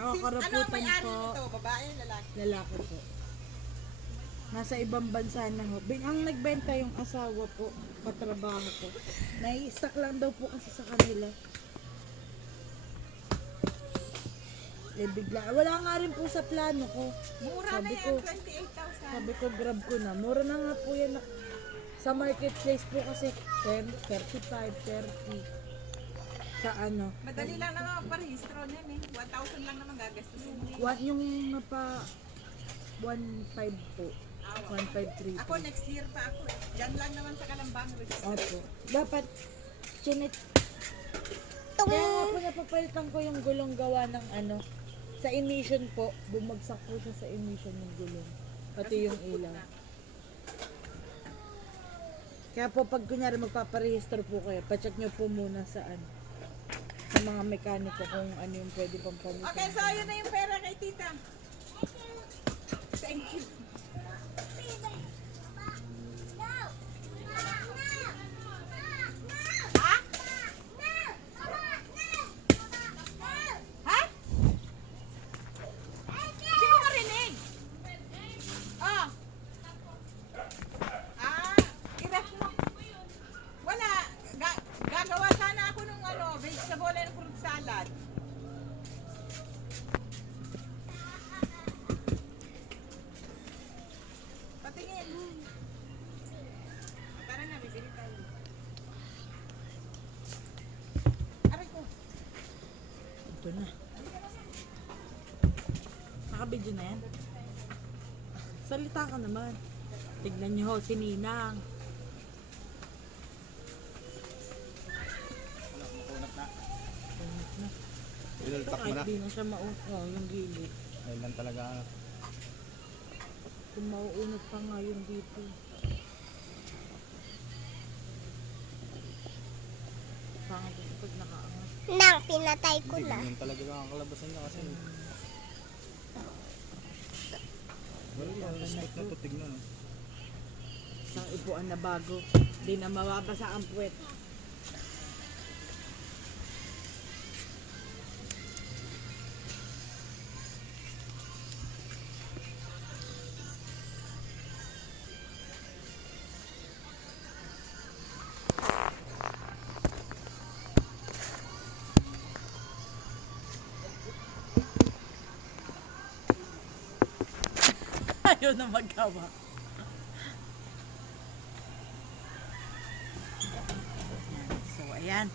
Saka Ano ang karaputan may-ari po. nito? Babae, lalaki? Lalaki po. Nasa ibang bansa na ho. Ang nagbenta yung asawa po, katrabaho po. Nai-stock lang daw po kasi sa kanila. Eh bigla. Wala nga rin po sa plano ko. Mura Sabi na yan, ko, 28,000. Sabi ko, grab ko na. Mura na nga po yan. Sa marketplace po kasi 10, 35, 30. Sa ano. Madali lang naman magparehistro niyan eh. 1,000 lang naman gagastusin mo. Yung napa 1.5 po. 1.53. Ako next year pa ako eh. Diyan lang naman sa Kalambang registro. Opo. Dapat, chinit. Kaya nga po napapalitan ko yung gulong gawa ng ano. Sa emission po, bumagsak po siya sa emission ng gulong. Pati yung ilaw. Kaya po pag kunyari magpaparehistro po kayo, pacheck nyo po muna sa ano. Sa mga mekaniko kung ano yung pwede pang pamitin. Okay, so yun na yung pera kay tita. Thank you. Ha? Ha? Hindi ko marinig. Oh. I-ref mo. Wala. Gagawa sana ako ng vegetable and fruit salad. Patingin. Tara na, bibili tayo. Aray ko. Ito na. Nakabidyo na yan. Salita ka naman. Tignan niyo ho si Ninang. Makunat na. Tunod na. Binultak mo Kahit na. di na siya yung gilid. Ayun lang talaga. Kung mauunod pa nga yung dito. Pangit ito pag nakaangat. Nang, pinatay ko Hindi na. ganyan talaga ang kalabasan niya kasi. Wala yan. Smooth na to. Tignan. Isang ipuan na bago. Di na mababasa ang puwet. Ayaw na magawa. So, ayan.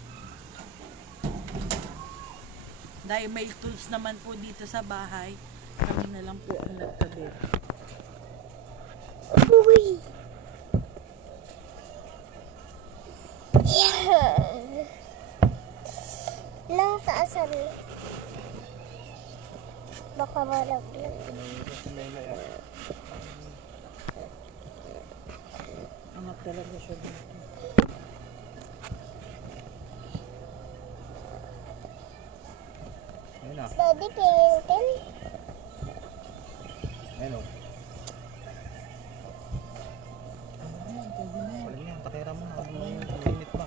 Dahil may tools naman po dito sa bahay, kami na lang po ang nagtabi. Uy! Yan! Nang taasan. Baka malaglag. Kasi may laya. Angat talaga siya dito. Ayun na. Daddy, pingin. Ayun o. Ayan, pwede na yan. Wala niya. Takira mo na. Mainit pa.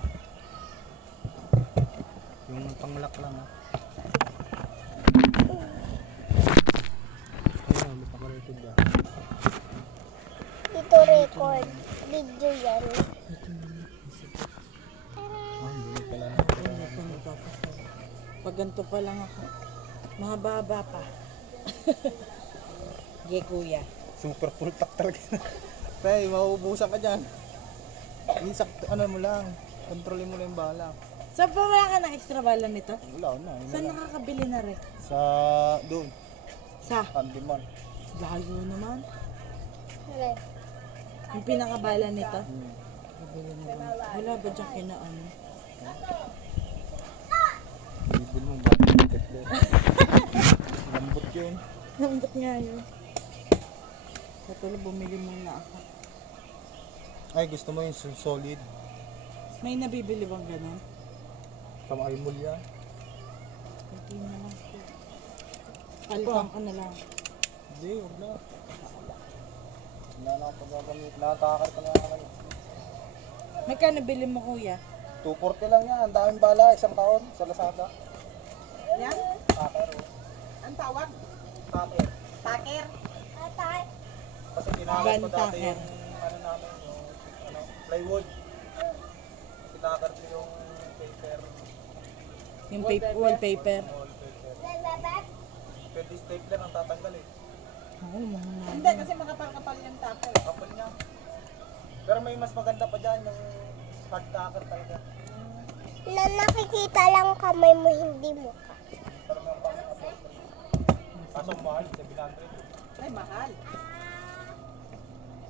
Yung panglak lang. Ayun o. May pakarated ba? Dito record. Video yan. Ito na lang. Hindi pala. Hindi pa magpapasok. Pag ganito pa lang ako, mahaba-haba pa. Ge kuya. Super full pack talaga. Tay, mauubusan ka dyan. Ano mo lang. Kontrolin mo lang yung balak. Saan pa wala ka ng extra bala nito? Wala na. Yun na Saan lang. nakakabili na rin? Sa doon. Sa? Handyman. Layo naman. Ano? Yung pinakabala nito? Hmm. Kabili na lang. Wala ba dyan kinaano? Bibili mong bakit doon. Lambot yun. Lambot nga yun. Katulad bumili muna ako. Ay, gusto mo yung solid. May nabibili bang gano'n? Kamay mo yan. Hindi na lang po. Palitan ko na lang. Hindi, huwag na. Wala na ako pagkakamit. Nakakakar ka na ako. Magkano bili mo kuya? 240 lang yan. Ang daming bala. Isang taon sa Lazada. Yan? Akar. Ang tawag? Tinakar ko dati Bantaker. yung ano namin, yung ano, plywood. Tinakar ko yung paper. Yung wallpaper. Wallpaper. Pwede stapler ang tatanggal eh. Oo, mahal. Hindi, kasi makapal-kapal yung tackle. Kapal niya. Pero may mas maganda pa dyan, yung hard tacker talaga. Na nakikita lang kamay mo, hindi mo. Parang ang pang-apple. Kaso mahal, 700. Ay, mahal.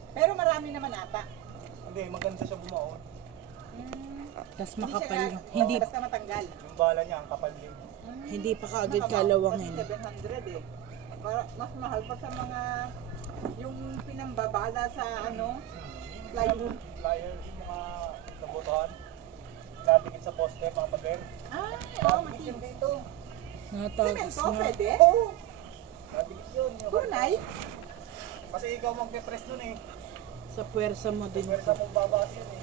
Pero marami naman ata. Hindi, maganda siya bumaon. Tapos Hindi makapal siya yung, hindi, basta matanggal. Yung bala niya, ang kapal din. hindi pa kaagad Kasi kalawangin. 700 eh. Mas mahal pa sa mga yung pinambabala sa ano, plywood. Flyer, yung mga nabotohan. Nadikit sa poste, mga pader. Ah, oo, Nadikit matindi. yun dito. Natagos Semento, nga. pwede? Oo! Nadikit yun. Yung Tunay? Kasi ikaw magpe-press nun eh. Sa puwersa mo din. Pwede mong babas yun eh.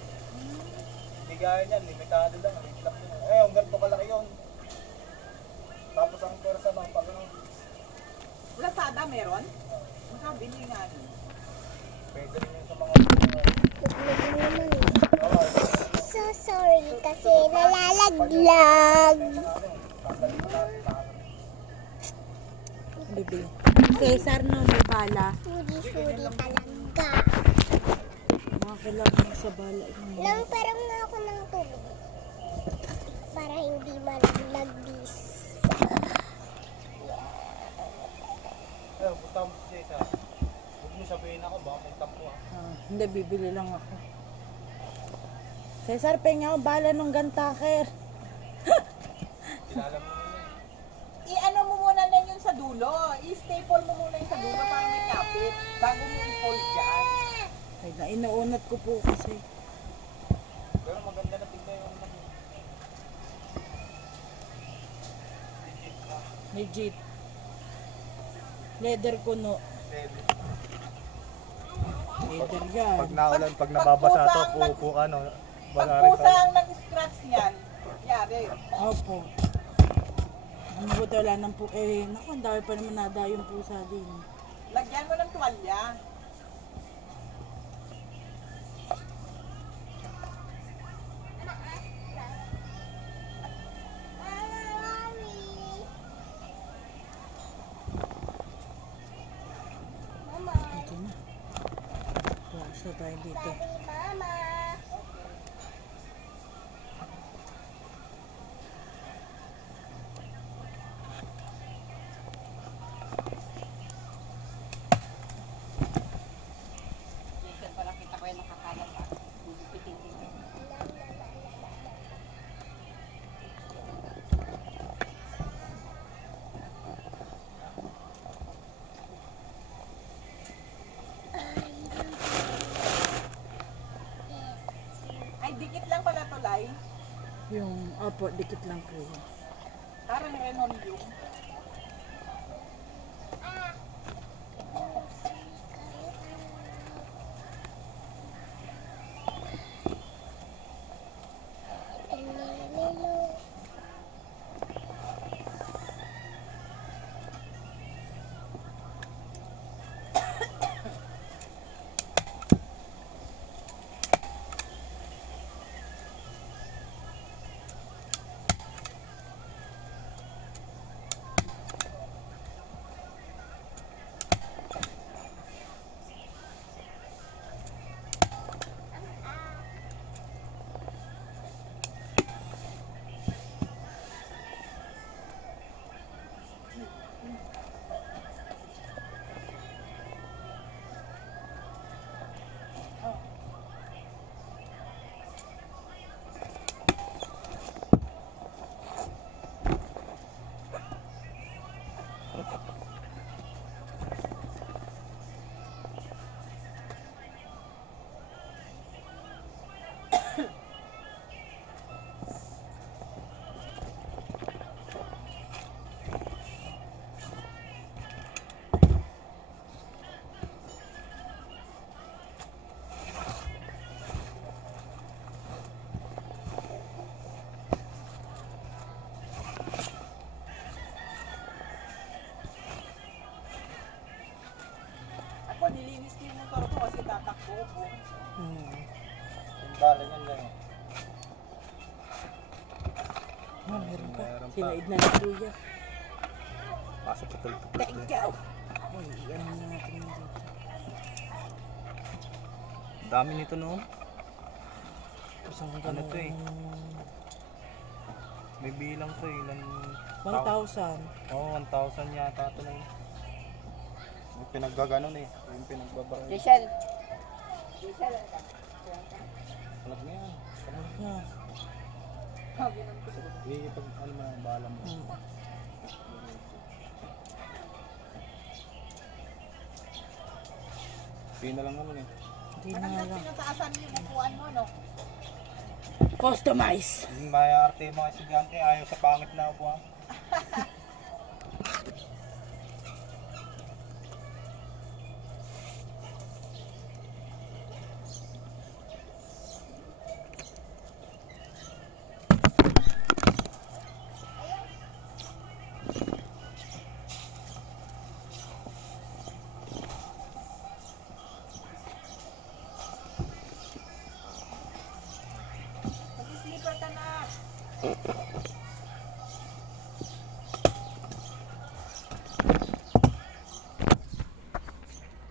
Hindi gaya niyan, limitado lang. Limit lang yun. Eh, ang ganito kalaki yun. Tapos ang pwersa ng pag ano, Lazada meron? Makabili nga nun. pwede rin yun sa mga Naglalag naman eh. So sorry kasi nalalaglag. tanggalin mo natin tayo. Bibi. Cesar no, may bala. Suri-suri talaga. Mga kailangan sa bala. Nang parang na ako ng tubig. Para hindi malaglag this. Eh, punta mo si Cesar. Huwag mo sabihin ako, baka may tampo ah. Hindi, bibili lang ako. Cesar, penga ako bala nung gantaker. Kilala mo na yun. I-ano mo muna na yun sa dulo. I-staple mo muna yun sa dulo para may kapit. Bago mo i-fold dyan. Ay, na inuunat ko po kasi. Pero maganda na tignan yung ano. Legit. Leather kuno. Leather yan. Pag naulan, pag nababasa to, pupo ano. Pag pusang nag-scratch yan, yari. Opo. Ano ba wala nang po? Eh, naku, ang dami pa naman nada yung pusa din. Lagyan mo ng tuwalya. Dito na. Pusa tayo dito. Mama. Minsan pala kita ko yung nakakalat sa piting. Ay, dikit lang pala to, Lai. Yung, opo, dikit lang po yun. Parang Renault yung. upo. Yung bala niyan lang. Meron pa. Meron pa. Sinaid na ni Kuya. Pasok sa tulog. Thank you. Ay, ano na natin yun dito. Dami nito noon. Isang Ano ganun. to eh? May bilang to eh. 1,000. Oo, 1,000 yata ito na yun. Yung pinaggaganon eh. Yung pinagbabarang. Giselle. Alam mo yan. Yeah. Sabi ng gusto. Hindi pag ano mo ang bala mo. Hindi na lang naman eh. Hindi na Anong lang. pinataasan yung upuan mo, no? Customize. Yung maya arte yung mga estudyante ayaw sa pangit na upuan. Mag-sleeper ka na.